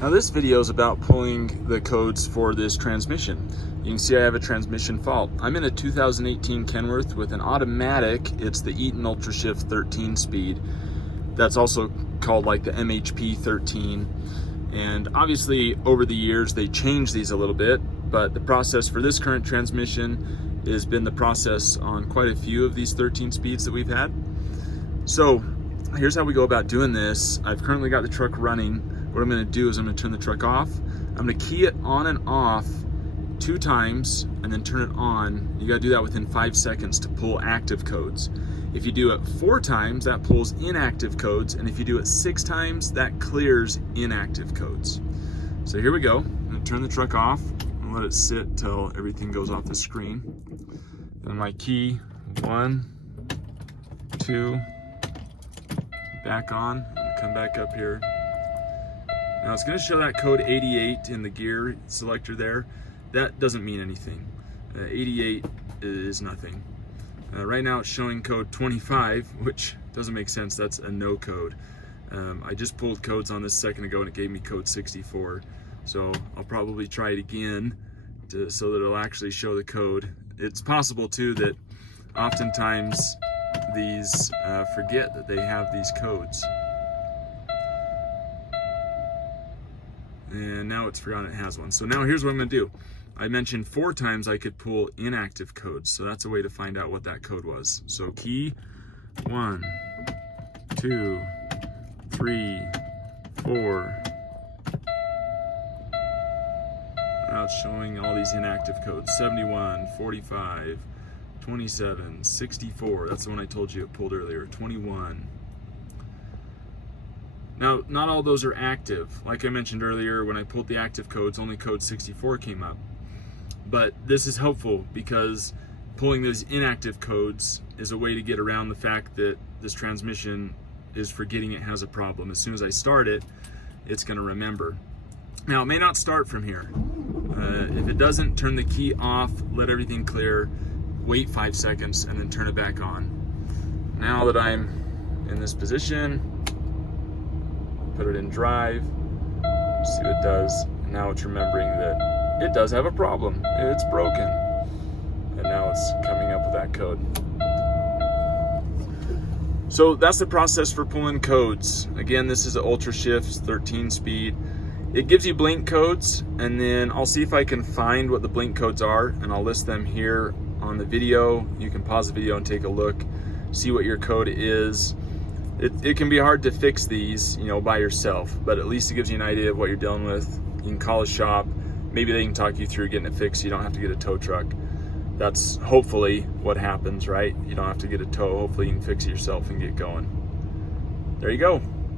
Now this video is about pulling the codes for this transmission. You can see I have a transmission fault. I'm in a 2018 Kenworth with an automatic. It's the Eaton Ultrashift 13 speed. That's also called like the MHP 13. And obviously over the years they changed these a little bit, but the process for this current transmission has been the process on quite a few of these 13 speeds that we've had. So here's how we go about doing this. I've currently got the truck running. What I'm going to do is I'm going to turn the truck off. I'm going to key it on and off 2 times and then turn it on. You got to do that within 5 seconds to pull active codes. If you do it 4 times, that pulls inactive codes, and if you do it 6 times, that clears inactive codes. So here we go. I'm going to turn the truck off and let it sit till everything goes off the screen. Then my key, 1, 2, back on, come back up here. Now it's going to show that code 88 in the gear selector there. That doesn't mean anything. 88 is nothing. Right now it's showing code 25, which doesn't make sense. That's a no code. I just pulled codes on this a second ago and it gave me code 64. So I'll probably try it again so that it'll actually show the code. It's possible too that oftentimes these forget that they have these codes. And now it's forgotten it has one. So now here's what I'm going to do. I mentioned 4 times I could pull inactive codes, so that's a way to find out what that code was. So key 1, 2, 3, 4. Now it's showing all these inactive codes: 71, 45, 27, 64. That's the one I told you it pulled earlier. 21. Now, not all those are active. Like I mentioned earlier, when I pulled the active codes, only code 64 came up. But this is helpful because pulling those inactive codes is a way to get around the fact that this transmission is forgetting it has a problem. As soon as I start it, it's going to remember. Now, it may not start from here. If it doesn't, turn the key off, let everything clear, wait 5 seconds, and then turn it back on. Now that I'm in this position, put it in drive, see what it does. And now it's remembering that it does have a problem. It's broken. And now it's coming up with that code. So that's the process for pulling codes. Again, this is an Ultrashift 13 speed. It gives you blink codes, and then I'll see if I can find what the blink codes are, and I'll list them here on the video. You can pause the video and take a look, see what your code is. It can be hard to fix these, by yourself, but at least it gives you an idea of what you're dealing with. You can call a shop. Maybe they can talk you through getting it fixed. You don't have to get a tow truck. That's hopefully what happens, right? You don't have to get a tow. Hopefully you can fix it yourself and get going. There you go.